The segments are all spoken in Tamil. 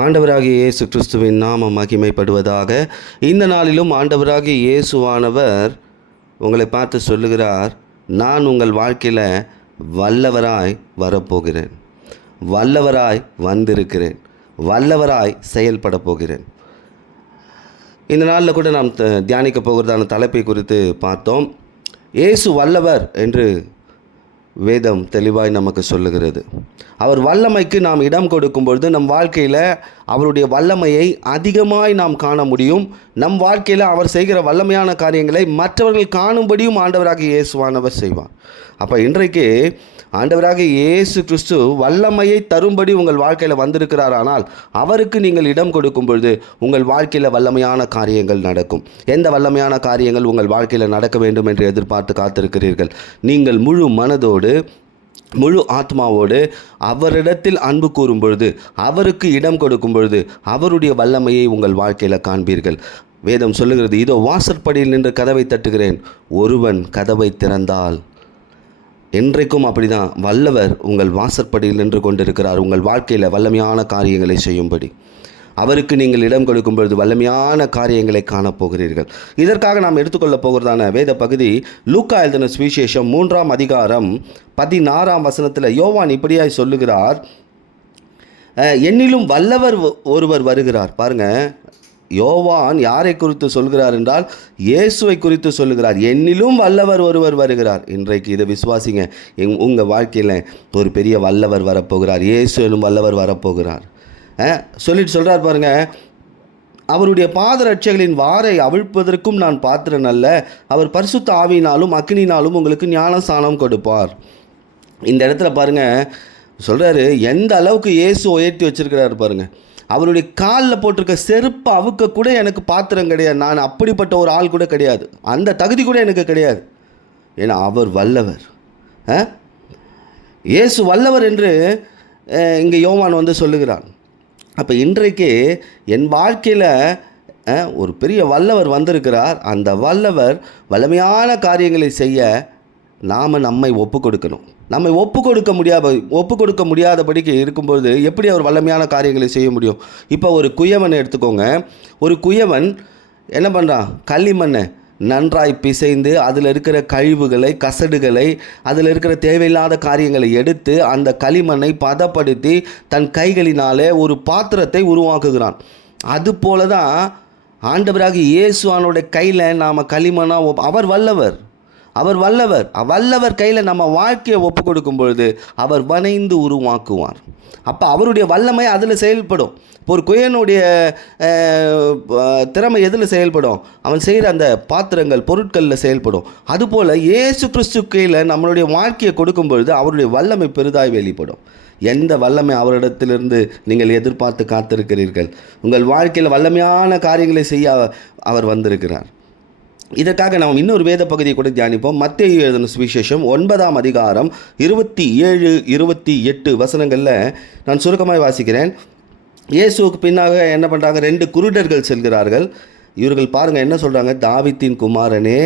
ஆண்டவராகிய இயேசு கிறிஸ்துவின் நாமம் மகிமைப்படுவதாக. இந்த நாளிலும் ஆண்டவராகிய இயேசுவானவர் உங்களை பார்த்து சொல்லுகிறார், நான் உங்கள் வாழ்க்கையில் வல்லவராய் வரப்போகிறேன், வல்லவராய் வந்திருக்கிறேன், வல்லவராய் செயல்பட போகிறேன். இந்த நாளில் கூட நாம் தியானிக்க போகிறதான தலைப்பை குறித்து பார்த்தோம். இயேசு வல்லவர் என்று வேதம் தெளிவாய் நமக்கு சொல்லுகிறது. அவர் வல்லமைக்கு நாம் இடம் கொடுக்கும் பொழுது நம் வாழ்க்கையில் அவருடைய வல்லமையை அதிகமாய் நாம் காண முடியும். நம் வாழ்க்கையில் அவர் செய்கிற வல்லமையான காரியங்களை மற்றவர்கள் காணும்படியும் ஆண்டவராகிய இயேசுவானவர் செய்வார். அப்போ இன்றைக்கு ஆண்டவராகிய இயேசு கிறிஸ்து வல்லமையை தரும்படி உங்கள் வாழ்க்கையில் வந்திருக்கிறார். ஆனால் அவருக்கு நீங்கள் இடம் கொடுக்கும் பொழுது உங்கள் வாழ்க்கையில் வல்லமையான காரியங்கள் நடக்கும். எந்த வல்லமையான காரியங்கள் உங்கள் வாழ்க்கையில் நடக்க வேண்டும் என்று எதிர்பார்த்து காத்திருக்கிறீர்கள்? நீங்கள் முழு மனதோடு முழு ஆத்மாவோடு அவரிடத்தில் அன்பு கூறும் பொழுது, அவருக்கு இடம் கொடுக்கும் பொழுது அவருடைய வல்லமையை உங்கள் வாழ்க்கையில் காண்பீர்கள். வேதம் சொல்லுகிறது, இதோ வாசற்படியில் நின்று கதவை தட்டுகிறேன், ஒருவன் கதவை திறந்தால். என்றைக்கும் அப்படிதான், வல்லவர் உங்கள் வாசற்படியில் நின்று கொண்டிருக்கிறார், உங்கள் வாழ்க்கையில் வல்லமையான காரியங்களை செய்யும்படி. அவருக்கு நீங்கள் இடம் கொடுக்கும் பொழுது வல்லமையான காரியங்களை காணப்போகிறீர்கள். இதற்காக நாம் எடுத்துக்கொள்ளப் போகிறதான வேத பகுதி லூக்கா எழுதின சுவிசேஷம் 3ஆம் அதிகாரம் 16ஆம் வசனத்தில் யோவான் இப்படியாய் சொல்லுகிறார், என்னிலும் வல்லவர் ஒருவர் வருகிறார். பாருங்க, யோவான் யாரை குறித்து சொல்கிறார் என்றால் இயேசுவை குறித்து சொல்லுகிறார். என்னிலும் வல்லவர் ஒருவர் வருகிறார். இன்றைக்கு இதை விசுவாசிங்க, உங்கள் வாழ்க்கையில் ஒரு பெரிய வல்லவர் வரப்போகிறார். இயேசு எனும் வல்லவர் வரப்போகிறார். சொல்லிட்டு சொல்கிறார் பாருங்க, அவருடைய பாதரட்சைகளின் வாரை அவிழ்ப்பதற்கும் நான் பாத்திரன் அல்ல, அவர் பரிசுத்த ஆவியினாலும் அக்கினினாலும் உங்களுக்கு ஞானஸ்நானம் கொடுப்பார். இந்த இடத்துல பாருங்க சொல்கிறாரு, எந்த அளவுக்கு இயேசு உயர்த்தி வச்சிருக்கிறாரு பாருங்க. அவருடைய காலில் போட்டிருக்க செருப்பை அவுக்க கூட எனக்கு பாத்திரம் கிடையாது. நான் அப்படிப்பட்ட ஒரு ஆள் கூட கிடையாது, அந்த தகுதி கூட எனக்கு கிடையாது. ஏன்னா அவர் வல்லவர். இயேசு வல்லவர் என்று இங்கே யோவான் வந்து சொல்லுகிறான். அப்போ இன்றைக்கு என் வாழ்க்கையில் ஒரு பெரிய வல்லவர் வந்திருக்கிறார். அந்த வல்லவர் வல்லமையான காரியங்களை செய்ய நாம் நம்மை ஒப்பு கொடுக்கணும். நம்மை ஒப்பு கொடுக்க முடியாதபடிக்கு இருக்கும்பொழுது எப்படி அவர் வல்லமையான காரியங்களை செய்ய முடியும்? இப்போ ஒரு குயவன் எடுத்துக்கோங்க. ஒரு குயவன் என்ன பண்ணுறான்? களிமண்ணை நன்றாய் பிசைந்து அதில் இருக்கிற கழிவுகளை, கசடுகளை, அதில் இருக்கிற தேவையில்லாத காரியங்களை எடுத்து அந்த களிமண்ணை பதப்படுத்தி தன் கைகளினாலே ஒரு பாத்திரத்தை உருவாக்குகிறான். அதுபோல தான் ஆண்டவராகிய இயேசுவானுடைய கையில் நாம் களிமண்ணாக, அவர் வல்லவர், அவர் வல்லவர். வல்லவர் கையில் நம்ம வாழ்க்கையை ஒப்பு கொடுக்கும் பொழுது அவர் வனைந்து உருவாக்குவார். அப்போ அவருடைய வல்லமை அதில் செயல்படும். இப்போ ஒரு குயனுடைய திறமை எதில் செயல்படும்? அவன் செய்கிற அந்த பாத்திரங்கள், பொருட்களில் செயல்படும். அதுபோல் இயேசு கிறிஸ்து கையில் நம்மளுடைய வாழ்க்கையை கொடுக்கும் பொழுது அவருடைய வல்லமை பெரிதாய் வெளிப்படும். எந்த வல்லமை அவரிடத்திலிருந்து நீங்கள் எதிர்பார்த்து காத்திருக்கிறீர்கள்? உங்கள் வாழ்க்கையில் வல்லமையான காரியங்களை செய்ய அவர் வந்திருக்கிறார். இதற்காக நாம் இன்னொரு வேத பகுதியை கூட தியானிப்போம். மத்தேயு எழுதின சுவிசேஷம் 9ஆம் அதிகாரம் 27, 28 வசனங்களில் நான் சுருக்கமாய் வாசிக்கிறேன். இயேசுவுக்கு பின்னாக என்ன பண்ணுறாங்க? 2 குருடர்கள் செல்கிறார்கள். இவர்கள் பாருங்கள் என்ன சொல்கிறாங்க? தாவீதின் குமாரனே,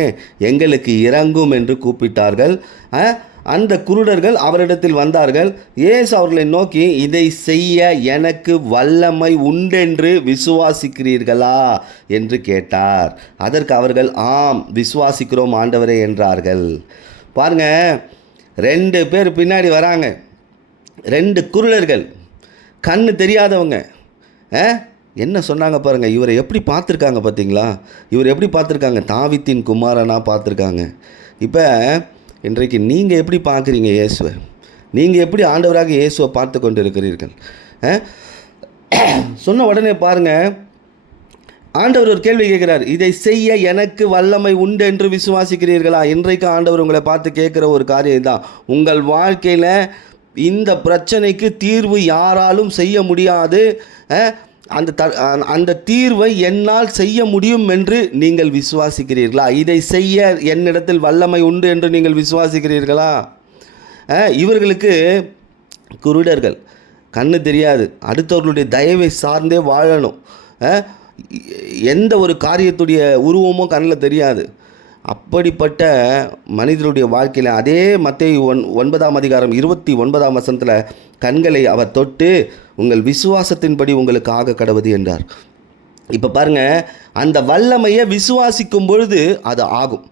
எங்களுக்கு இறங்கும் என்று கூப்பிட்டார்கள். அந்த குருடர்கள் அவரிடத்தில் வந்தார்கள். இயேசு அவர்களை நோக்கி, இதை செய்ய எனக்கு வல்லமை உண்டென்று விசுவாசிக்கிறீர்களா என்று கேட்டார். அதற்கு அவர்கள், ஆம் விசுவாசிக்கிறோம் ஆண்டவரே என்றார்கள். பாருங்க, 2 பேர் பின்னாடி வராங்க. 2 குருடர்கள், கண்ணு தெரியாதவங்க. என்ன சொன்னாங்க பாருங்கள்? இவரை எப்படி பார்த்துருக்காங்க பார்த்தீங்களா? இவர் எப்படி பார்த்துருக்காங்க? தாவீதின் குமாரனாக பார்த்துருக்காங்க. இப்போ இன்றைக்கு நீங்கள் எப்படி பார்க்குறீங்க இயேசுவை? நீங்கள் எப்படி ஆண்டவராக இயேசுவை பார்த்து கொண்டு இருக்கிறீர்கள்? சொன்ன உடனே பாருங்கள், ஆண்டவர் ஒரு கேள்வி கேட்குறார், இதை செய்ய எனக்கு வல்லமை உண்டு என்று விசுவாசிக்கிறீர்களா? இன்றைக்கு ஆண்டவர் உங்களை பார்த்து கேட்குற ஒரு காரியம் தான். உங்கள் வாழ்க்கையில் இந்த பிரச்சனைக்கு தீர்வு யாராலும் செய்ய முடியாது, அந்த தீர்வை என்னால் செய்ய முடியும் என்று நீங்கள் விசுவாசிக்கிறீர்களா? இதை செய்ய என்னிடத்தில் வல்லமை உண்டு என்று நீங்கள் விசுவாசிக்கிறீர்களா? இவர்களுக்கு குருடர்கள், கண்ணு தெரியாது, அடுத்தவர்களுடைய தயவை சார்ந்தே வாழணும், எந்த ஒரு காரியத்துடைய உருவமும் கண்ணில் தெரியாது. அப்படிப்பட்ட மனிதனுடைய வாழ்க்கையில் அதே மத்தேயு 9:29 கண்களை அவர் தொட்டு உங்கள் விசுவாசத்தின்படி உங்களுக்கு ஆக கடவுது என்றார். இப்போ பாருங்கள், அந்த வல்லமையை விசுவாசிக்கும் பொழுது அது ஆகும்.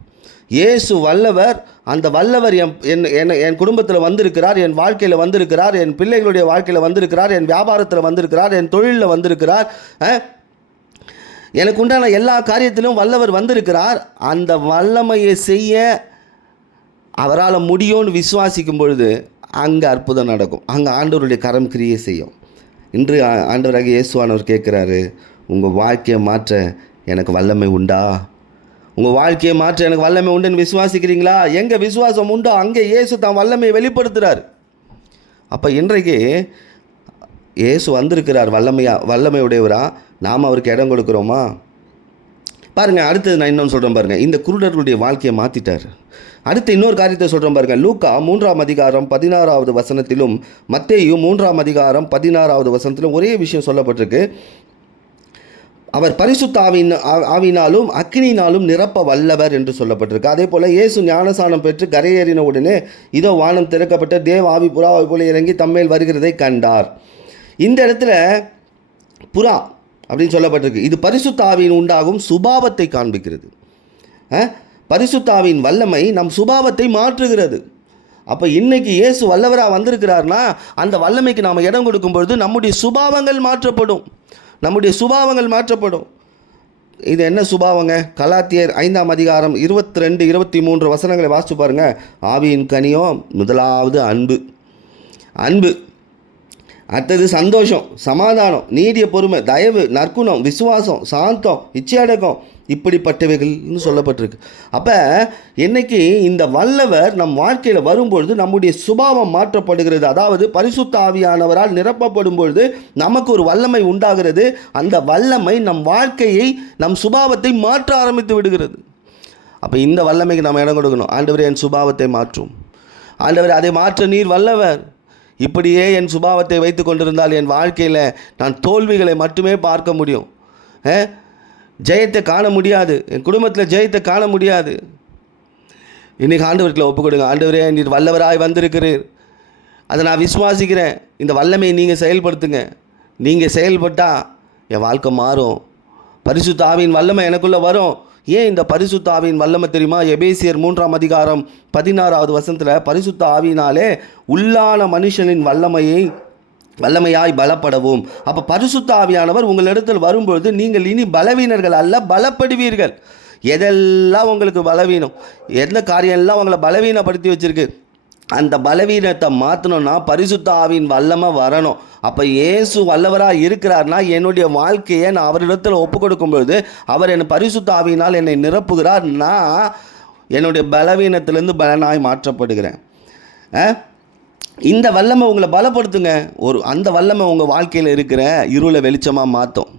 இயேசு வல்லவர். அந்த வல்லவர் என் குடும்பத்தில் வந்திருக்கிறார், என் வாழ்க்கையில் வந்திருக்கிறார், என் பிள்ளைகளுடைய வாழ்க்கையில் வந்திருக்கிறார், என் வியாபாரத்தில் வந்திருக்கிறார், என் தொழிலில் வந்திருக்கிறார், எனக்கு உண்டான எல்லா காரியத்திலும் வல்லவர் வந்திருக்கிறார். அந்த வல்லமையை செய்ய அவரால் முடியும்னு விசுவாசிக்கும் பொழுது அங்கே அற்புதம் நடக்கும். அங்கே ஆண்டவருடைய கரம் கிரியை செய்யும். இன்று ஆண்டவராக இயேசுவானவர் கேட்குறாரு, உங்கள் வாழ்க்கையை மாற்ற எனக்கு வல்லமை உண்டா? உங்கள் வாழ்க்கையை மாற்ற எனக்கு வல்லமை உண்டுன்னு விசுவாசிக்கிறீங்களா? எங்கே விசுவாசம் உண்டோ அங்கே இயேசு தான் வல்லமையை வெளிப்படுத்துகிறார். அப்போ இன்றைக்கு இயேசு வந்திருக்கிறார் வல்லமையுடையவரா. நாம் அவருக்கு இடம் கொடுக்குறோமா? பாருங்கள், அடுத்தது நான் இன்னொன்று சொல்கிறேன் பாருங்கள். இந்த குருடர்களுடைய வாழ்க்கையை மாற்றிட்டார். அடுத்து இன்னொரு காரியத்தை சொல்கிறேன் பாருங்கள். லூக்கா 3:16 மத்தேயு 3:16 ஒரே விஷயம் சொல்லப்பட்டிருக்கு. அவர் பரிசுத்த ஆவியினாலும் அக்கினியினாலும் நிரப்ப வல்லவர் என்று சொல்லப்பட்டிருக்கு. அதே போல் இயேசு ஞானசானம் பெற்று கரையேறின உடனே இதோ வானம் திறக்கப்பட்ட தேவ ஆவி புறாவை போல இறங்கி தம்மேல் வருகிறதை கண்டார். இந்த இடத்துல புறா அப்படின்னு சொல்லப்பட்டிருக்கு. இது பரிசுத்த ஆவியின் உண்டாகும் சுபாவத்தை காண்பிக்கிறது. பரிசுத்த ஆவியின் வல்லமை நம் சுபாவத்தை மாற்றுகிறது. அப்போ இன்றைக்கி இயேசு வல்லவராக வந்திருக்கிறார்னா அந்த வல்லமைக்கு நாம் இடம் கொடுக்கும் பொழுது நம்முடைய சுபாவங்கள் மாற்றப்படும். இது என்ன சுபாவங்க? கலாத்தியர் 5:22-23 வாசித்து பாருங்கள். ஆவியின் கனியோ முதலாவது அன்பு, அடுத்தது சந்தோஷம், சமாதானம், நீடிய பொறுமை, தயவு, நற்குணம், விசுவாசம், சாந்தம், இச்சையடக்கம், இப்படிப்பட்டவைகள்னு சொல்லப்பட்டிருக்கு. அப்போ இன்னைக்கு இந்த வல்லவர் நம் வாழ்க்கையில் வரும்பொழுது நம்முடைய சுபாவம் மாற்றப்படுகிறது. அதாவது பரிசுத்த ஆவியானவரால் நிரப்பப்படும் பொழுது நமக்கு ஒரு வல்லமை உண்டாகிறது. அந்த வல்லமை நம் வாழ்க்கையை, நம் சுபாவத்தை மாற்ற ஆரம்பித்து விடுகிறது. அப்போ இந்த வல்லமைக்கு நம்ம இடம் கொடுக்கணும். ஆண்டவரே, என் சுபாவத்தை மாற்றும். ஆண்டவரே, அதை மாற்ற நீர் வல்லவர். இப்படியே என் சுபாவத்தை வைத்து கொண்டிருந்தால் என் வாழ்க்கையில் நான் தோல்விகளை மட்டுமே பார்க்க முடியும், ஜெயத்தை காண முடியாது, என் குடும்பத்தில் ஜெயத்தை காண முடியாது. இன்றைக்கி ஆண்டவர்களை ஒப்புக் கொடுங்க. ஆண்டவரே, நீர் வல்லவராய் வந்திருக்கிறீர், அதை நான் விசுவாசிக்கிறேன். இந்த வல்லமையை நீங்கள் செயல்படுத்துங்க. நீங்கள் செயல்பட்டால் என் வாழ்க்கை மாறும். பரிசுத்த ஆவியின் வல்லமை எனக்குள்ளே வரும். ஏன் இந்த பரிசுத்த ஆவியின் வல்லமை தெரியுமா? எபேசியர் 3:16 பரிசுத்த ஆவியினாலே உள்ளான மனுஷனின் வல்லமையாய் பலப்படவும். அப்போ பரிசுத்த ஆவியானவர் உங்களிடத்தில் வரும்பொழுது நீங்கள் இனி பலவீனர்கள் அல்ல, பலப்படுவீர்கள். எதெல்லாம் உங்களுக்கு பலவீனம், எந்த காரியம்லாம் உங்களை பலவீனப்படுத்தி வச்சுருக்கு, அந்த பலவீனத்தை மாற்றணும்னா பரிசுத்த ஆவியின் வல்லமை வரணும். அப்போ இயேசு வல்லவராக இருக்கிறார்னா என்னுடைய வாழ்க்கையை நான் அவரிடத்தில் ஒப்புக் கொடுக்கும் பொழுது அவர் என்னை பரிசுத்த ஆவியினால் என்னை நிரப்புகிறார். நான் என்னுடைய பலவீனத்திலேருந்து பலனாய் மாற்றப்படுகிறேன். இந்த வல்லமை உங்களை பலப்படுத்துங்க. அந்த வல்லமை உங்கள் வாழ்க்கையில் இருக்கிற இருளை வெளிச்சமாக மாற்றும்,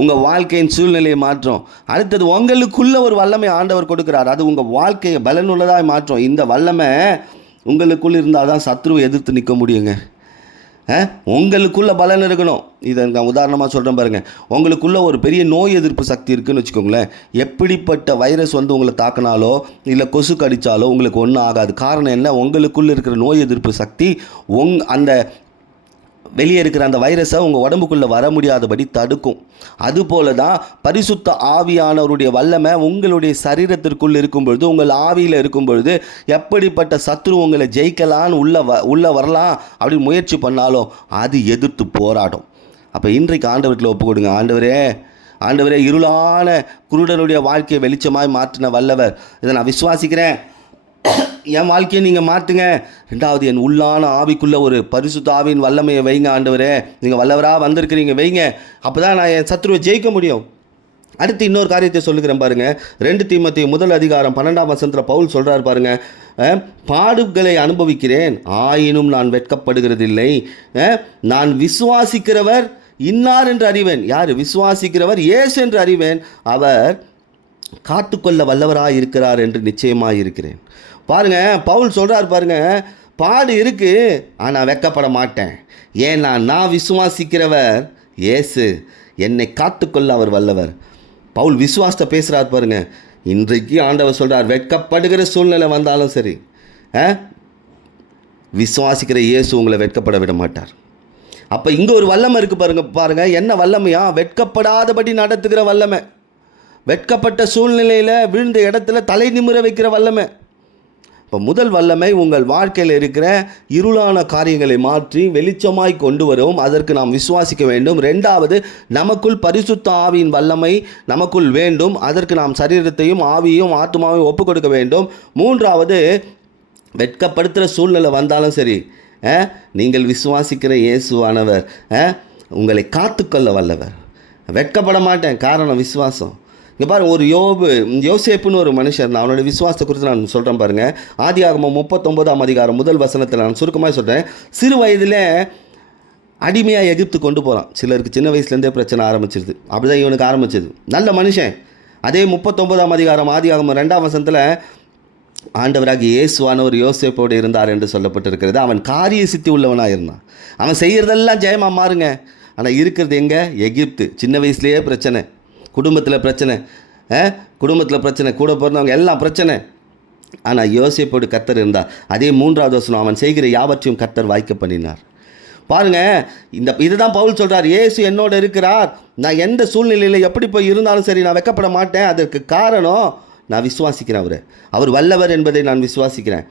உங்கள் வாழ்க்கையின் சூழ்நிலையை மாற்றும். அடுத்தது உங்களுக்குள்ள ஒரு வல்லமை ஆண்டவர் கொடுக்குறார், அது உங்கள் வாழ்க்கையை பலனுள்ளதாக மாற்றும். இந்த வல்லமை உங்களுக்குள்ளே இருந்தால் தான் சத்ருவை எதிர்த்து நிற்க முடியுங்க. உங்களுக்குள்ள பலன் இருக்கணும். இதை நான் உதாரணமாக சொல்கிறேன் பாருங்கள். உங்களுக்குள்ள ஒரு பெரிய நோய் எதிர்ப்பு சக்தி இருக்குதுன்னு வச்சுக்கோங்களேன். எப்படிப்பட்ட வைரஸ் உங்களை தாக்கினாலோ இல்லை கொசு கடித்தாலோ உங்களுக்கு ஒன்றும் ஆகாது. காரணம் என்ன? உங்களுக்குள்ளே இருக்கிற நோய் எதிர்ப்பு சக்தி அந்த வெளியே இருக்கிற அந்த வைரஸை உங்கள் உடம்புக்குள்ளே வர முடியாதபடி தடுக்கும். அதுபோல தான் பரிசுத்த ஆவியானவருடைய வல்லமை உங்களுடைய சரீரத்திற்குள் இருக்கும் பொழுது, உங்கள் ஆவியில் இருக்கும் பொழுது எப்படிப்பட்ட சத்ரு உங்களை ஜெயிக்கலான்னு உள்ளே வரலாம் அப்படின்னு முயற்சி பண்ணாலும் அது எதிர்த்து போராடும். அப்போ இன்றைக்கு ஆண்டவர்களை ஒப்பு கொடுங்க. ஆண்டவரே, இருளான குருடனுடைய வாழ்க்கையை வெளிச்சமாய் மாற்றின வல்லவர், இதை நான் விசுவாசிக்கிறேன். என் வாழ்க்கையை நீங்கள் மாற்றுங்க. ரெண்டாவது, என் உள்ளான ஆவிக்குள்ளே ஒரு பரிசுத்த ஆவியின் வல்லமையை வைங்க. ஆண்டவரே, நீங்கள் வல்லவராக வந்திருக்கிறீங்க, வைங்க. அப்போ தான் நான் என் சத்ருவை ஜெயிக்க முடியும். அடுத்து இன்னொரு காரியத்தை சொல்லுகிறேன் பாருங்கள். 2 தீமோத்தேயு 1:12 பவுல் சொல்கிறார் பாருங்கள். பாடுகளை அனுபவிக்கிறேன், ஆயினும் நான் வெட்கப்படுகிறதில்லை. நான் விசுவாசிக்கிறவர் இன்னார் என்று அறிவேன். யார் விசுவாசிக்கிறவர்? இயேசு என்று அறிவேன். அவர் காத்துக்கொள்ள வல்லவராக இருக்கிறார் என்று நிச்சயமாக இருக்கிறேன். பாருங்கள், பவுல் சொல்கிறார் பாருங்கள், பாடு இருக்குது ஆனால் வெட்கப்பட மாட்டேன். ஏன்னா நான் விசுவாசிக்கிறவர் இயேசு, என்னை காத்துக்கொள்ள அவர் வல்லவர். பவுல் விசுவாசத்தை பேசுகிறார் பாருங்கள். இன்றைக்கு ஆண்டவர் சொல்கிறார், வெட்கப்படுகிற சூழ்நிலை வந்தாலும் சரி, விசுவாசிக்கிற இயேசு உங்களை வெட்கப்பட விட மாட்டார். அப்போ இங்கே ஒரு வல்லமை இருக்குது பாருங்கள். என்ன வல்லமையா? வெட்கப்படாதபடி நடத்துகிற வல்லமை. வெட்கப்பட்ட சூழ்நிலையில் விழுந்த இடத்துல தலை நிமிர வைக்கிற வல்லமை. இப்போ முதல் வல்லமை உங்கள் வாழ்க்கையில் இருக்கிற இருளான காரியங்களை மாற்றி வெளிச்சமாய் கொண்டு வரும். அதற்கு நாம் விசுவாசிக்க வேண்டும். ரெண்டாவது, நமக்குள் பரிசுத்த ஆவியின் வல்லமை நமக்குள் வேண்டும். அதற்கு நாம் சரீரத்தையும் ஆவியையும் ஆத்மாவையும் ஒப்பு கொடுக்க வேண்டும். மூன்றாவது, வெட்கப்படுத்துகிற சூழ்நிலை வந்தாலும் சரி, நீங்கள் விசுவாசிக்கிற இயேசுவானவர் உங்களை காத்துக்கொள்ள வல்லவர். வெட்கப்பட மாட்டேன், காரணம் விசுவாசம். இங்கே பாருங்கள், ஒரு யோசேப்புன்னு ஒரு மனுஷன், அவனுடைய விசுவாசத்தை குறித்து நான் சொல்கிறேன் பாருங்கள். ஆதியாகமம் 39ஆம் அதிகாரம் முதல் வசனத்தில் நான் சுருக்கமாக சொல்கிறேன். சிறு வயதில் அடிமையாக எகிப்து கொண்டு போகிறான். சிலருக்கு சின்ன வயசுலேருந்தே பிரச்சனை ஆரம்பிச்சிருது. அப்படி தான் இவனுக்கு ஆரம்பிச்சிது. நல்ல மனுஷன். அதே 39ஆம் அதிகாரம் ஆதியாகமம் 2ஆம் வசனத்தில் ஆண்டவராகிய இயேசுவானவர் யோசேப்போடு இருந்தார் என்று சொல்லப்பட்டிருக்கிறது. அவன் காரிய சித்தி உள்ளவனாக இருந்தான். அவன் செய்கிறதெல்லாம் ஜெயமாக மாறுங்க. ஆனால் இருக்கிறது எங்கே? எகிப்து. சின்ன வயசுலேயே பிரச்சனை, குடும்பத்தில் பிரச்சனை, கூட பிறந்தவங்க எல்லாம் பிரச்சனை. ஆனால் யோசேப்போடு கர்த்தர் இருந்தார். அதே 3வது வசனம், அவன் செய்கிற யாவற்றையும் கர்த்தர் வாய்க்க பண்ணினார். பாருங்கள், இதுதான் பவுல் சொல்கிறார், இயேசு என்னோட இருக்கிறார். நான் எந்த சூழ்நிலையில் எப்படி போய் இருந்தாலும் சரி, நான் வெட்கப்பட மாட்டேன். அதற்கு காரணம், நான் விசுவாசிக்கிறேன். அவர் வல்லவர் என்பதை நான் விசுவாசிக்கிறேன்.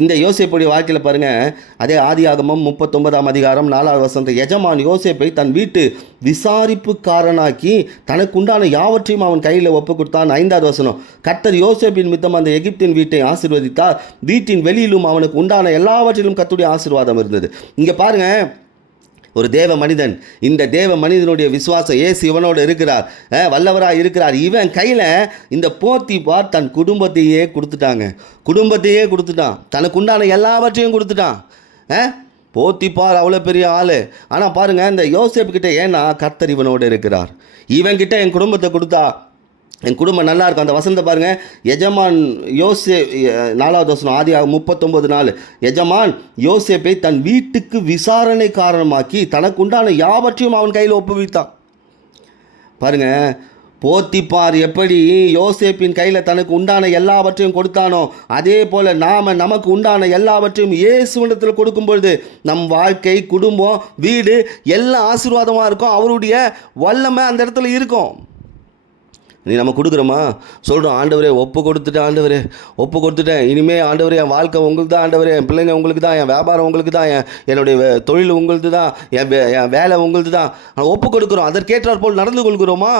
இந்த யோசேப்புடைய வாழ்க்கையில் பாருங்கள், அதே ஆதியாகமம் 39ஆம் அதிகாரம் 4வது வசனத்தை, எஜமான் யோசேப்பை தன் வீட்டு விசாரிப்புக்காரனாக்கி தனக்கு உண்டான யாவற்றையும் அவன் கையில் ஒப்பு கொடுத்தான். 5வது வசனம், கர்த்தர் யோசேப்பின் மித்தம் அந்த எகிப்தின் வீட்டை ஆசீர்வதித்தார். வீட்டின் வெளியிலும் அவனுக்கு உண்டான எல்லாவற்றிலும் கர்த்தருடைய ஆசீர்வாதம் இருந்தது. இங்கே பாருங்கள், ஒரு தேவ மனிதன், இந்த தேவ மனிதனுடைய விசுவாசம், இயேசு இவனோடு இருக்கிறார், வல்லவராக இருக்கிறார். இவன் கையில் இந்த போத்திபார் தன் குடும்பத்தையே கொடுத்துட்டான். தனக்கு உண்டான எல்லாவற்றையும் கொடுத்துட்டான். போத்திபார் அவ்வளோ பெரிய ஆள். ஆனால் பாருங்கள், இந்த யோசேப்புக்கிட்ட, ஏன்னா கர்த்தர் இவனோடு இருக்கிறார், இவன்கிட்ட என் குடும்பத்தை கொடுத்தா என் குடும்பம் நல்லா இருக்கும். அந்த வசனத்தை பாருங்கள், எஜமான் 4வது வசனம் ஆதியாகமம் 39:4, எஜமான் யோசேப்பை தன் வீட்டுக்கு விசாரணை காரணமாக்கி தனக்கு உண்டான யாவற்றையும் அவன் கையில் ஒப்புவித்தான். பாருங்கள், போத்திபார் எப்படி யோசேப்பின் கையில் தனக்கு உண்டான எல்லாவற்றையும் கொடுத்தானோ, அதே போல் நமக்கு உண்டான எல்லாவற்றையும் இயேசுவிடத்தில் கொடுக்கும் பொழுது நம் வாழ்க்கை, குடும்பம், வீடு எல்லாம் ஆசீர்வாதமாக இருக்கும். அவருடைய வல்லமை அந்த இடத்துல இருக்கும். நீ நம்ம கொடுக்குறோமா? சொல்கிறோம், ஆண்டவரே ஒப்பு கொடுத்துட்டேன், இனிமேல் ஆண்டவரே என் வாழ்க்கை உங்களுக்கு தான், ஆண்டவரே என் பிள்ளைங்க உங்களுக்கு தான், என் வியாபாரம் உங்களுக்கு தான், என்னுடைய தொழில் உங்களுக்கு தான், என் வேலை உங்களுக்கு தான். ஒப்பு கொடுக்குறோம். அதற்கேற்றாற் போல் நடந்து கொள்கிறோமா?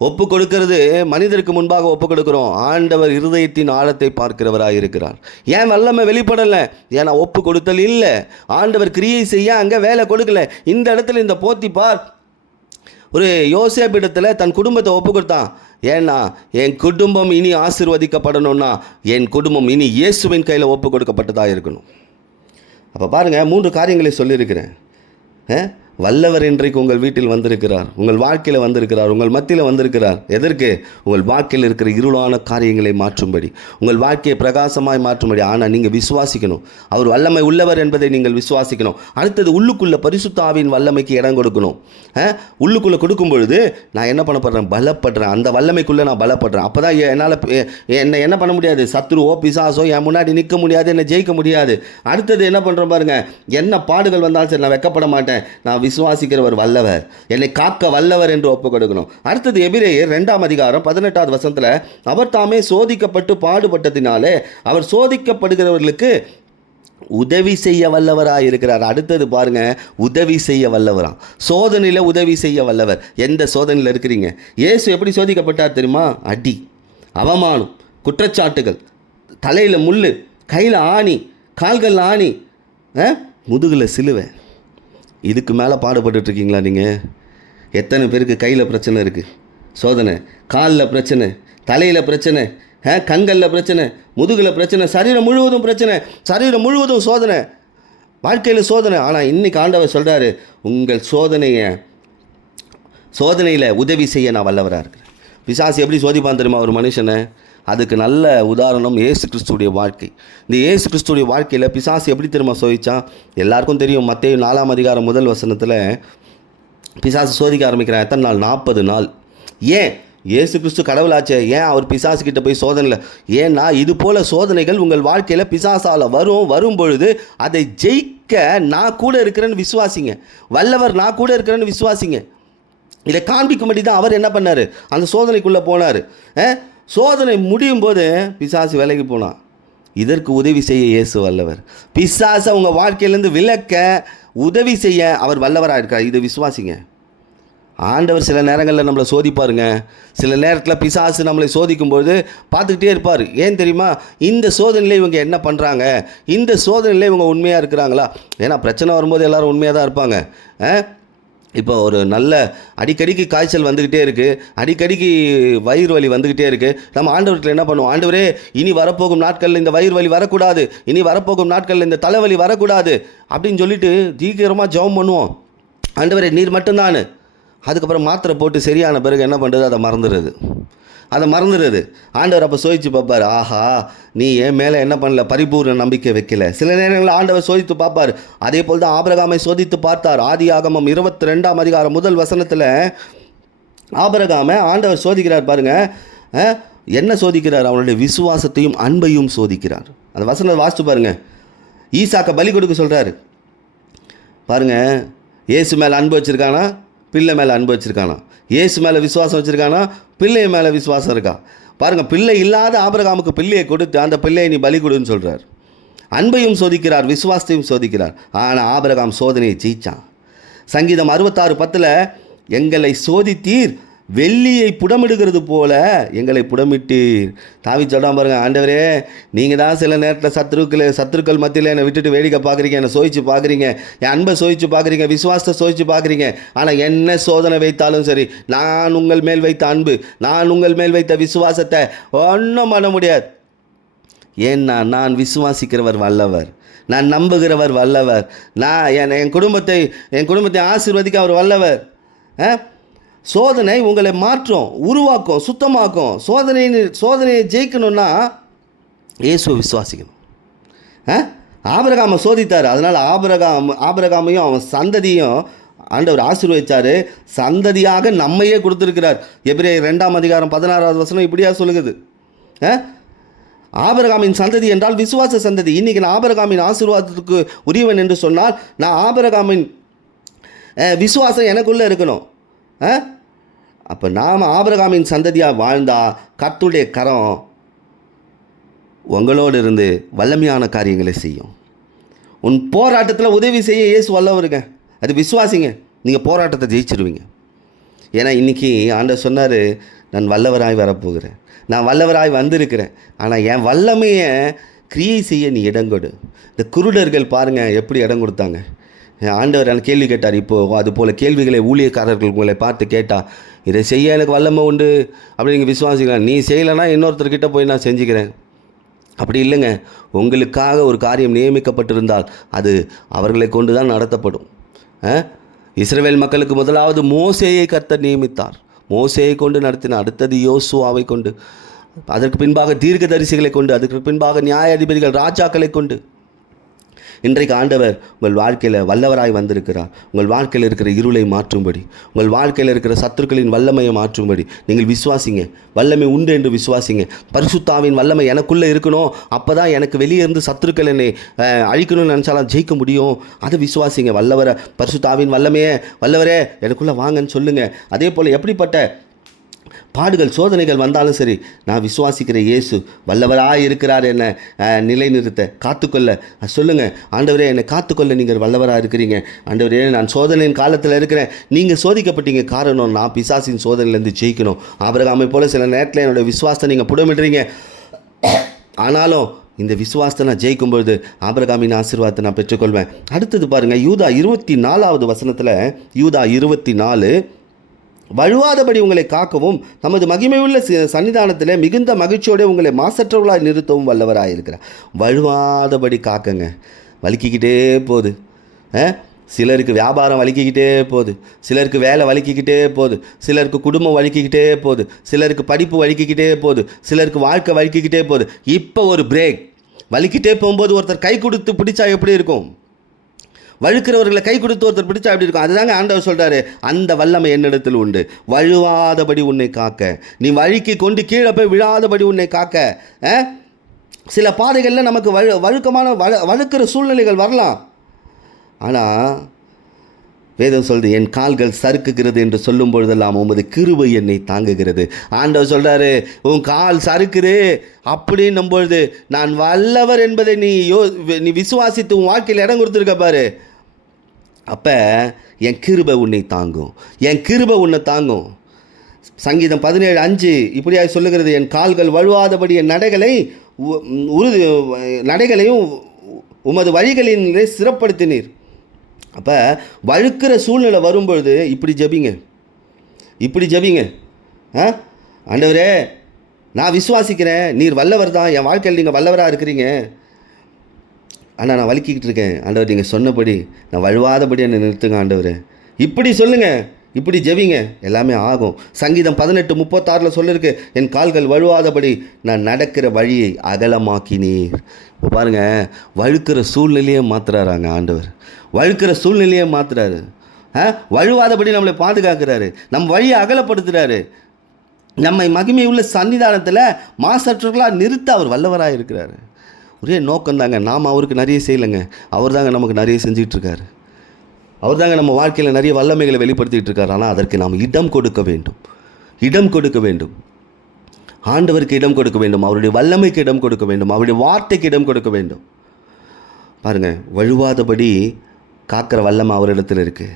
ஒப்பு கொடுக்கிறது மனிதருக்கு முன்பாக ஒப்பு கொடுக்குறோம். ஆண்டவர் இருதயத்தின் ஆழத்தை பார்க்கிறவராக இருக்கிறார். ஏன் வல்லமை வெளிப்படலை? ஏன்னா ஒப்பு கொடுத்தல் இல்லை. ஆண்டவர் கிரியை செய்ய அங்கே வேலை கொடுக்கல. இந்த இடத்துல இந்த போத்திபார் ஒரு யோசேப்பிடத்தில் தன் குடும்பத்தை ஒப்பு கொடுத்தான். ஏன்னா என் குடும்பம் இனி ஆசீர்வதிக்கப்படணும்னா என் குடும்பம் இனி இயேசுவின் கையில் ஒப்பு கொடுக்கப்பட்டதாக இருக்கணும். அப்போ பாருங்கள், 3 காரியங்களை சொல்லியிருக்கிறேன். வல்லவர் இன்றைக்கு உங்கள் வீட்டில் வந்திருக்கிறார், உங்கள் வாழ்க்கையில் வந்திருக்கிறார், உங்கள் மத்தியில் வந்திருக்கிறார். எதற்கு? உங்கள் வாழ்க்கையில் இருக்கிற இருளான காரியங்களை மாற்றும்படி, உங்கள் வாழ்க்கையை பிரகாசமாய் மாற்றும்படி. ஆனால் நீங்கள் விசுவாசிக்கணும், அவர் வல்லமை உள்ளவர் என்பதை நீங்கள் விசுவாசிக்கணும். அடுத்தது, உள்ளுக்குள்ளே பரிசுத்த ஆவியின் வல்லமைக்கு இடம் கொடுக்கணும். உள்ளுக்குள்ளே கொடுக்கும் பொழுது நான் என்ன பண்ணப்படுறேன்? பலப்படுறேன். அந்த வல்லமைக்குள்ளே நான் பலப்படுறேன். அப்போ தான் என்னால் என்ன பண்ண முடியாது? சத்துருவோ பிசாசோ என் முன்னாடி நிற்க முடியாது, என்னை ஜெயிக்க முடியாது. அடுத்தது என்ன பண்ணுறோம் பாருங்கள், என்ன பாடுகள் வந்தாலும் சரி நான் வெட்கப்பட மாட்டேன். நான் விசுவாசிக்கிறவர் வல்லவர், என்னை காக்க வல்லவர் என்று ஒப்பு கொடுக்கணும். அடுத்தது எபிரேயர் 2ஆம் அதிகாரம் 18வது வசனத்தில், அவர் தாமே சோதிக்கப்பட்டு பாடுபட்டதினாலே அவர் சோதிக்கப்படுகிறவர்களுக்கு உதவி செய்ய வல்லவராக இருக்கிறார். அடுத்தது பாருங்க, உதவி செய்ய வல்லவராம். சோதனையில் உதவி செய்ய வல்லவர். எந்த சோதனையில் இருக்கிறீங்க? இயேசு எப்படி சோதிக்கப்பட்டார் தெரியுமா? அடி, அவமானம், குற்றச்சாட்டுகள், தலையில் முள், கையில் ஆணி, கால்கள் ஆணி, முதுகில் சிலுவை. இதுக்கு மேலே பாடுபட்டுருக்கீங்களா நீங்கள்? எத்தனை பேருக்கு கையில் பிரச்சனை இருக்குது? சோதனை. காலில் பிரச்சனை, தலையில் பிரச்சனை, கண்களில் பிரச்சனை, முதுகில் பிரச்சனை, சரீரம் முழுவதும் பிரச்சனை, சரீரம் முழுவதும் சோதனை, வாழ்க்கையில் சோதனை. ஆனால் இன்றைக்கி ஆண்டவர் சொல்கிறாரு, உங்கள் சோதனையில் உதவி செய்ய நான் வல்லவராக இருக்கிறேன். பிசாசு எப்படி சோதிப்பான் தெரியுமா ஒரு மனுஷனை? அதுக்கு நல்ல உதாரணம் இயேசு கிறிஸ்துடைய வாழ்க்கை. இந்த இயேசு கிறிஸ்துடைய வாழ்க்கையில் பிசாசு எப்படி தெரியுமா சோதிச்சான்? எல்லாருக்கும் தெரியும். மத்தேயு 4ஆம் அதிகாரம் 1 வசனத்தில் பிசாசு சோதிக்க ஆரம்பிக்கிறான். எத்தனை நாள்? 40 நாள். ஏன்? இயேசு கிறிஸ்து கடவுளாச்சே, ஏன் அவர் பிசாசுக்கிட்ட போய் சோதனையில்? ஏன்னா இது போல் சோதனைகள் உங்கள் வாழ்க்கையில் பிசாசால் வரும் பொழுது அதை ஜெயிக்க நான் கூட இருக்கிறேன்னு விசுவாசிங்க. வல்லவர் நான் கூட இருக்கிறேன்னு விசுவாசிங்க. இதை காண்பிக்கும்படி தான் அவர் என்ன பண்ணார், அந்த சோதனைக்குள்ளே போனார். சோதனை முடியும் போது பிசாசு விலகி போனான். இதற்கு உதவி செய்ய இயேசு வல்லவர். பிசாசை உங்கள் வாழ்க்கையிலேருந்து விலக்க உதவி செய்ய அவர் வல்லவராக இருக்கார். இதை விசுவாசிங்க. ஆண்டவர் சில நேரங்களில் நம்மளை சோதிப்பாருங்க. சில நேரத்தில் பிசாசு நம்மளை சோதிக்கும்போது பார்த்துக்கிட்டே இருப்பார். ஏன் தெரியுமா? இந்த சோதனையில் இவங்க என்ன பண்ணுறாங்க, இந்த சோதனையில் இவங்க உண்மையாக இருக்கிறாங்களா? ஏன்னா பிரச்சனை வரும்போது எல்லோரும் உண்மையாக தான் இருப்பாங்க. இப்போ ஒரு நல்ல அடிக்கடிக்கு காய்ச்சல் வந்துக்கிட்டே இருக்குது, அடிக்கடிக்கு வயிறு வலி வந்துக்கிட்டே இருக்குது. நம்ம ஆண்டவர்கிட்ட என்ன பண்ணுவோம்? ஆண்டவரே, இனி வரப்போகும் நாட்களில் இந்த வயிறு வலி வரக்கூடாது, இனி வரப்போகும் நாட்களில் இந்த தலைவலி வரக்கூடாது அப்படின்னு சொல்லிட்டு தீக்கிரமாக ஜெபம் பண்ணுவோம். ஆண்டவரே நீர் மட்டும்தான். அதுக்கப்புறம் மாத்திரை போட்டு சரியான பிறகு என்ன பண்ணுறது? அதை மறந்துடுறது. ஆண்டவர் அப்போ சோதித்து பார்ப்பார். ஆஹா, நீ என் மேலே என்ன பண்ணல, பரிபூர்ண நம்பிக்கை வைக்கல. சில நேரங்களில் ஆண்டவர் சோதித்து பார்ப்பார். அதே போல் தான் ஆபிரகாமை சோதித்து பார்த்தார். ஆதியாகமம் 22ஆம் அதிகாரம் 1 வசனத்தில் ஆபிரகாமை ஆண்டவர் சோதிக்கிறார் பாருங்கள். என்ன சோதிக்கிறார்? அவனுடைய விசுவாசத்தையும் அன்பையும் சோதிக்கிறார். அந்த வசனத்தை வாசித்து பாருங்கள். ஈசாக்கை பலி கொடுக்க சொல்கிறாரு பாருங்கள். இயேசு மேலே அன்பு வச்சுருக்கானா, பிள்ளை மேலே அன்பு வச்சுருக்கானா? இயேசு மேலே விசுவாசம் வச்சுருக்கானா, பிள்ளை மேலே விசுவாசம் இருக்கா? பாருங்கள், பிள்ளை இல்லாத ஆபிரகாமுக்கு பிள்ளையை கொடுத்து அந்த பிள்ளையை நீ பலி கொடுன்னு சொல்கிறார். அன்பையும் சோதிக்கிறார், விசுவாசத்தையும் சோதிக்கிறார். ஆனால் ஆபிரகாம் சோதனையை ஜெயிச்சான். சங்கீதம் 66:10 எங்களை சோதித்தீர், வெள்ளியை புடமிடுகிறது போல எங்களை புடமிட்டீர். தாவீது சொல்கிறான் பாருங்க, ஆண்டவரே நீங்கள் தான் சில நேரத்தில் சத்துருக்கள் மத்தியில் என்னை விட்டுட்டு வேடிக்கை பார்க்குறீங்க, என்னை சோதிச்சு பார்க்குறீங்க, என் அன்பை சோதிச்சு பார்க்குறீங்க, விசுவாசத்தை சோதிச்சு பார்க்குறீங்க. ஆனால் என்ன சோதனை வைத்தாலும் சரி, நான் உங்கள் மேல் வைத்த அன்பு, நான் உங்கள் மேல் வைத்த விசுவாசத்தை ஒன்றும் பண்ண முடியாது. ஏன்னா நான் விசுவாசிக்கிறவர் வல்லவர், நான் நம்புகிறவர் வல்லவர், நான் என் குடும்பத்தை ஆசீர்வதிக்க அவர் வல்லவர். சோதனை உங்களை மாற்றும், உருவாக்கும், சுத்தமாக்கும். சோதனையை ஜெயிக்கணும்னா இயேசுவை விசுவாசிக்கணும். ஆபிரகாமை சோதித்தார். அதனால் ஆபிரகாமையும் அவன் சந்ததியும் ஆண்டவர் ஆசீர்வதிச்சார். சந்ததியாக நம்மையே கொடுத்துருக்கிறார். எபிரேயர் 2ஆம் அதிகாரம் 16வது வசனம் இப்படியா சொல்லுகிறது. ஆபிரகாமின் சந்ததி என்றால் விசுவாச சந்ததி. இன்றைக்கி நான் ஆபிரகாமின் ஆசீர்வாதத்துக்கு உரியவன் என்று சொன்னால் நான் ஆபிரகாமின் விசுவாசம் எனக்குள்ளே இருக்கணும். அப்போ நாம் ஆபிரகாமின் சந்ததியாக வாழ்ந்தால் கர்த்தருடைய கரம் உங்களோடு இருந்து வல்லமையான காரியங்களை செய்யும். உன் போராட்டத்தில் உதவி செய்ய இயேசு வல்லவருங்க. அது விசுவாசிங்க, நீங்கள் போராட்டத்தை ஜெயிச்சிருவீங்க. ஏன்னா இன்றைக்கி ஆண்டவர் சொன்னார், நான் வல்லவராய் வரப்போகிறேன், நான் வல்லவராய் வந்திருக்கிறேன். ஆனால் என் வல்லமையை கிரியை செய்ய நீ இடம் கொடு. இந்த குருடர்கள் பாருங்கள் எப்படி இடம் கொடுத்தாங்க. ஆண்டவர் எனக்கு கேள்வி கேட்டார். இப்போது அது போல் கேள்விகளை ஊழியக்காரர்கள் உங்களை பார்த்து கேட்டால், இதை செய்ய எனக்கு வல்லமை உண்டு அப்படி நீங்கள் விசுவாசிக்கலாம். நீ செய்யலைன்னா இன்னொருத்தர்கிட்ட போய் நான் செஞ்சுக்கிறேன். அப்படி இல்லைங்க. உங்களுக்காக ஒரு காரியம் நியமிக்கப்பட்டிருந்தால் அது அவர்களை கொண்டு தான் நடத்தப்படும். இஸ்ரவேல் மக்களுக்கு முதலாவது மோசேயை கர்த்தர் நியமித்தார். மோசேயை கொண்டு நடத்தினார். அடுத்தது யோசுவாவை கொண்டு, அதற்கு பின்பாக தீர்க்கதரிசிகளை கொண்டு, அதற்கு பின்பாக நியாயாதிபதிகள், ராஜாக்களை கொண்டு. இன்றைக்கு ஆண்டவர் உங்கள் வாழ்க்கையில் வல்லவராய் வந்திருக்கிறார். உங்கள் வாழ்க்கையில் இருக்கிற இருளை மாற்றும்படி, உங்கள் வாழ்க்கையில் இருக்கிற சத்துருக்களின் வல்லமையை மாற்றும்படி நீங்கள் விசுவாசிங்க. வல்லமை உண்டு என்று விசுவாசிங்க. பரிசுத்தாவின் வல்லமை எனக்குள்ளே இருக்கணும். அப்போ தான் எனக்கு வெளியே இருந்து சத்துருக்கள் என்னை அழிக்கணும்னு நினச்சாலும் ஜெயிக்க முடியும். அதை விசுவாசிங்க. பரிசுத்தாவின் வல்லவரே எனக்குள்ளே வாங்கன்னு சொல்லுங்கள். அதே போல் எப்படிப்பட்ட பாடுகள் சோதனைகள் வந்தாலும் சரி, நான் விசுவாசிக்கிற இயேசு வல்லவராக இருக்கிறார். என்னை நிலைநிறுத்த காத்துக்கொள்ள சொல்லுங்கள். ஆண்டவரே என்னை காத்துக்கொள்ள நீங்கள் வல்லவராக இருக்கிறீங்க. ஆண்டவரே நான் சோதனையின் காலத்தில் இருக்கிறேன், நீங்கள் சோதிக்கப்பட்டீங்க. காரணம் நான் பிசாசின் சோதனையிலேருந்து ஜெயிக்கணும். ஆபிரகாமை போல சில நேரத்தில் என்னோடய விசுவாசத்தை நீங்கள் புடமிடுறீங்க. ஆனாலும் இந்த விசுவாசத்தை நான் ஜெயிக்கும்பொழுது ஆபிரகாமின் ஆசீர்வாதத்தை நான் பெற்றுக்கொள்வேன். அடுத்தது பாருங்கள், யூதா 24வது வசனத்தில், யூதா 24, வழுவாதபடி உங்களை காக்கவும் நமது மகிமையுள்ள சன்னிதானத்தில் மிகுந்த மகிழ்ச்சியோடு உங்களை மாசற்றவர்களாய் நிறுத்தவும் வல்லவராக இருக்கிறார். வழுவாதபடி காக்கங்க. வலிக்கிக்கிட்டே போகுது. சிலருக்கு வியாபாரம் வலிக்கிக்கிட்டே போகுது, சிலருக்கு வேலை வலிக்கிக்கிட்டே போகுது, சிலருக்கு குடும்பம் வலிக்கிக்கிட்டே போகுது, சிலருக்கு படிப்பு வலிக்கிக்கிட்டே போகுது, சிலருக்கு வாழ்க்கை வலிக்கிக்கிட்டே போகுது. இப்போ ஒரு பிரேக். வலிக்கிட்டே போகும்போது ஒருத்தர் கை கொடுத்து பிடிச்சா எப்படி இருக்கும்? வழுக்கிறவர்களை கை கொடுத்து ஒருத்தர் பிடிச்சா அப்படி இருக்கும். அதுதாங்க ஆண்டவர் சொல்கிறாரு, அந்த வல்லமை என்னிடத்தில் உண்டு, வழுவாதபடி உன்னை காக்க, நீ வழுக்கி கொண்டு கீழே போய் விழாதபடி உன்னை காக்க. சில பாதைகளில் நமக்கு வழுக்கமான வழுக்கிற சூழ்நிலைகள் வரலாம். ஆனால் வேதம் சொல்லுது, என் கால்கள் சறுக்குகிறது என்று சொல்லும் பொழுதெல்லாம் உமது கிருபை என்னை தாங்குகிறது. ஆண்டவர் சொல்கிறாரு, உன் கால் சறுக்குது அப்படின்னும் பொழுது நான் வல்லவர் என்பதை நீ விசுவாசித்து உன் வாழ்க்கையில் இடம் கொடுத்துருக்க பாரு, அப்போ என் கிருபை உன்னை தாங்கும், என் கிருபை உன்னை தாங்கும். சங்கீதம் 17:5 இப்படியாக சொல்லுகிறது, என் கால்கள் வழுவாதபடி என் நடைகளையும் உமது வழிகளிலே சிறப்படுத்தினீர். அப்போ வழுக்கிற சூழ்நிலை வரும்பொழுது இப்படி ஜபிங்க. ஆண்டவரே, நான் விசுவாசிக்கிறேன், நீர் வல்லவர் தான், என் வாழ்க்கையில் நீங்கள் வல்லவராக இருக்கிறீங்க, ஆனால் நான் வலிக்கிக்கிட்டு இருக்கேன். ஆண்டவர், நீங்கள் சொன்னபடி நான் வழுவாதபடி என்னை நிறுத்துங்க ஆண்டவர். இப்படி சொல்லுங்கள், இப்படி ஜெபிங்க, எல்லாமே ஆகும். சங்கீதம் 18:36 சொல்லிருக்கு, என் கால்கள் வழுவாதபடி நான் நடக்கிற வழியை அகலமாக்கினீர். இப்போ பாருங்கள், வழுக்கிற சூழ்நிலையே மாற்றுறாராங்க ஆண்டவர், வழுக்கிற சூழ்நிலையே மாற்றுறாரு. வழுவாதபடி நம்மளை பாதுகாக்கிறாரு, நம்ம வழியை அகலப்படுத்துகிறாரு, நம்மை மகிமை உள்ள சன்னிதானத்தில் மாசற்றர்களாக நிறுத்த அவர் வல்லவராக இருக்கிறாரு. ஒரே நோக்கம்தாங்க, நாம் அவருக்கு நிறைய செய்யலைங்க, அவர் தாங்க நமக்கு நிறைய செஞ்சிகிட்ருக்காரு, அவர் தாங்க நம்ம வாழ்க்கையில் நிறைய வல்லமைகளை வெளிப்படுத்திகிட்டு இருக்கார். ஆனால் அதற்கு நாம் இடம் கொடுக்க வேண்டும், ஆண்டவருக்கு இடம் கொடுக்க வேண்டும், அவருடைய வல்லமைக்கு இடம் கொடுக்க வேண்டும், அவருடைய வார்த்தைக்கு இடம் கொடுக்க வேண்டும். பாருங்கள், வழுவாதபடி காக்கிற வல்லமை அவரிடத்தில் இருக்குது.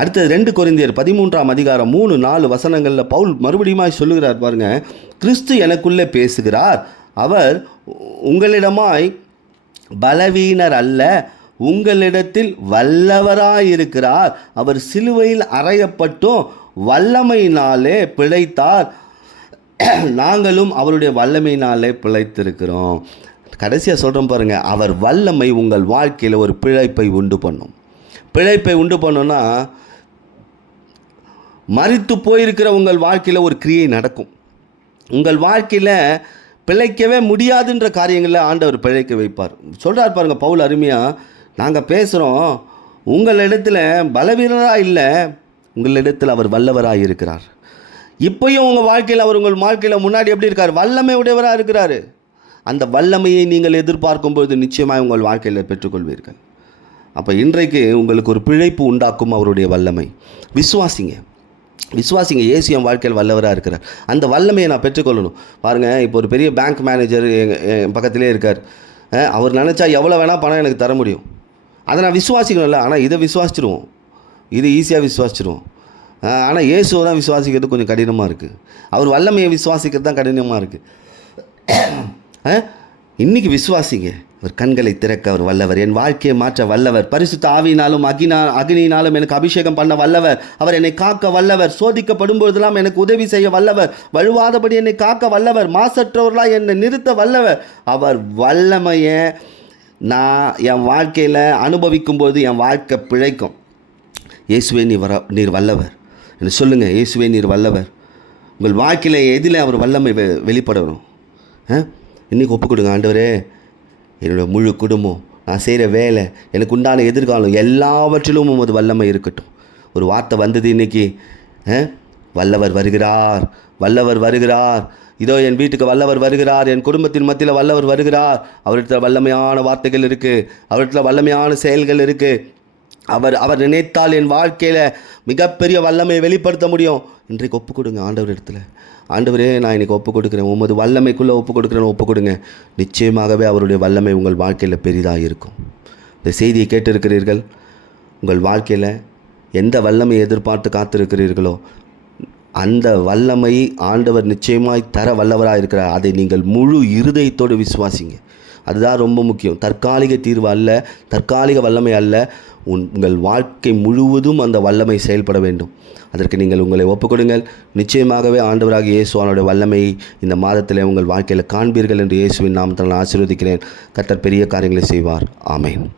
அடுத்தது 2 கொரிந்தியர் 13:3-4 பவுல் மறுபடியும் சொல்லுகிறார் பாருங்கள், கிறிஸ்து எனக்குள்ளே பேசுகிறார், அவர் உங்களிடமாய் பலவீனர் அல்ல, உங்களிடத்தில் வல்லவராயிருக்கிறார், அவர் சிலுவையில் அறையப்பட்டும் வல்லமையினாலே பிழைத்தார், நாங்களும் அவருடைய வல்லமையினாலே பிழைத்திருக்கிறோம். கடைசியாக சொல்கிறோம் பாருங்கள், அவர் வல்லமை உங்கள் வாழ்க்கையில் ஒரு பிழைப்பை உண்டு பண்ணுன்னா மரித்து போயிருக்கிற உங்கள் வாழ்க்கையில் ஒரு கிரியை நடக்கும். உங்கள் வாழ்க்கையில் பிழைக்கவே முடியாதுன்ற காரியங்களில் ஆண்டவர் பிழைக்க வைப்பார். சொல்கிறார் பாருங்கள் பவுல் அருமையாக, நாங்கள் பேசுகிறோம், உங்களிடத்தில் பலவீனராக இல்லை, உங்களிடத்தில் அவர் வல்லவராக இருக்கிறார். இப்போயும் உங்கள் வாழ்க்கையில் அவர் உங்கள் வாழ்க்கையில் முன்னாடி எப்படி இருக்கார், வல்லமை உடையவராக இருக்கிறார். அந்த வல்லமையை நீங்கள் எதிர்பார்க்கும்போது நிச்சயமாக உங்கள் வாழ்க்கையில் பெற்றுக்கொள்வீர்கள். அப்போ இன்றைக்கு உங்களுக்கு ஒரு பிழைப்பு உண்டாக்கும் அவருடைய வல்லமை. விசுவாசிங்க, இயேசு என் வாழ்க்கையில் வல்லவராக இருக்கிறார், அந்த வல்லமையை நான் பெற்றுக்கொள்ளணும். பாருங்கள், இப்போ ஒரு பெரிய பேங்க் மேனேஜர் என் பக்கத்திலே இருக்கார், அவர் நினச்சா எவ்வளோ வேணால் பணம் எனக்கு தர முடியும், அதை நான் விசுவாசிக்கணும்ல. ஆனால் இதை விசுவாசிச்சிடுவோம், இது ஈஸியாக விசுவாசிச்சிடுவோம். ஆனால் இயேசுவை தான் விசுவாசிக்கிறது கொஞ்சம் கடினமாக இருக்குது, அவர் வல்லமையை விசுவாசிக்கிறது தான் கடினமாக இருக்குது. இன்றைக்கி விசுவாசிங்க, அவர் கண்களை திறக்க அவர் வல்லவர், என் வாழ்க்கையை மாற்ற வல்லவர், பரிசுத்த ஆவியினாலும் அக்னியினாலும் எனக்கு அபிஷேகம் பண்ண வல்லவர், அவர் என்னை காக்க வல்லவர், சோதிக்கப்படும் பொழுதெல்லாம் எனக்கு உதவி செய்ய வல்லவர், வழுவாதபடி என்னை காக்க வல்லவர், மாசற்றவர்களாக என்னை நிறுத்த வல்லவர். அவர் வல்லமையை நான் என் வாழ்க்கையில் அனுபவிக்கும்போது என் வாழ்க்கை பிழைக்கும். இயேசுவே நீர் வல்லவர் என்று சொல்லுங்கள். இயேசுவே நீர் வல்லவர். உங்கள் வாழ்க்கையில் எதில் அவர் வல்லமை வெளிப்படணும். இன்றைக்கி ஒப்பு கொடுங்க, ஆண்டவரே, என்னோடய முழு குடும்பம், நான் செய்கிற வேலை, எனக்கு உண்டான எதிர்காலம் எல்லாவற்றிலும் உமது வல்லமை இருக்கட்டும். ஒரு வார்த்தை வந்தது இன்றைக்கி, வல்லவர் வருகிறார், வல்லவர் வருகிறார், இதோ என் வீட்டுக்கு வல்லவர் வருகிறார், என் குடும்பத்தின் மத்தியில் வல்லவர் வருகிறார். அவரிடத்தில் வல்லமையான வார்த்தைகள் இருக்குது, அவரிடத்தில் வல்லமையான செயல்கள் இருக்குது. அவர் நினைத்தால் என் வாழ்க்கையில் மிகப்பெரிய வல்லமையை வெளிப்படுத்த முடியும். இன்றைக்கு ஒப்பு கொடுங்க ஆண்டவர் இடத்துல, ஆண்டவரே, நான் இன்றைக்கி ஒப்பு கொடுக்குறேன், உமது வல்லமைக்குள்ளே ஒப்பு கொடுக்குறேன்னு ஒப்பு கொடுங்க. நிச்சயமாகவே அவருடைய வல்லமை உங்கள் வாழ்க்கையில் பெரிதாக இருக்கும். இந்த செய்தியை கேட்டிருக்கிறீர்கள். உங்கள் வாழ்க்கையில் எந்த வல்லமையை எதிர்பார்த்து காத்திருக்கிறீர்களோ அந்த வல்லமை ஆண்டவர் நிச்சயமாய் தர வல்லவராக இருக்கிறார். அதை நீங்கள் முழு இருதயத்தோடு விசுவாசிங்க. அதுதான் ரொம்ப முக்கியம். தற்காலிக தீர்வு அல்ல, தற்காலிக வல்லமை அல்ல. உங்கள் வாழ்க்கை முழுவதும் அந்த வல்லமை செயல்பட வேண்டும். அதற்கு நீங்கள் உங்களை ஒப்புக்கொடுங்கள். நிச்சயமாகவே ஆண்டவராகிய இயேசுவானுடைய வல்லமையை இந்த மாதத்தில் உங்கள் வாழ்க்கையில் காண்பீர்கள் என்று இயேசுவின் நாமத்தில் நான் ஆசீர்வதிக்கிறேன். கர்த்தர் பெரிய காரியங்களை செய்வார். ஆமென்.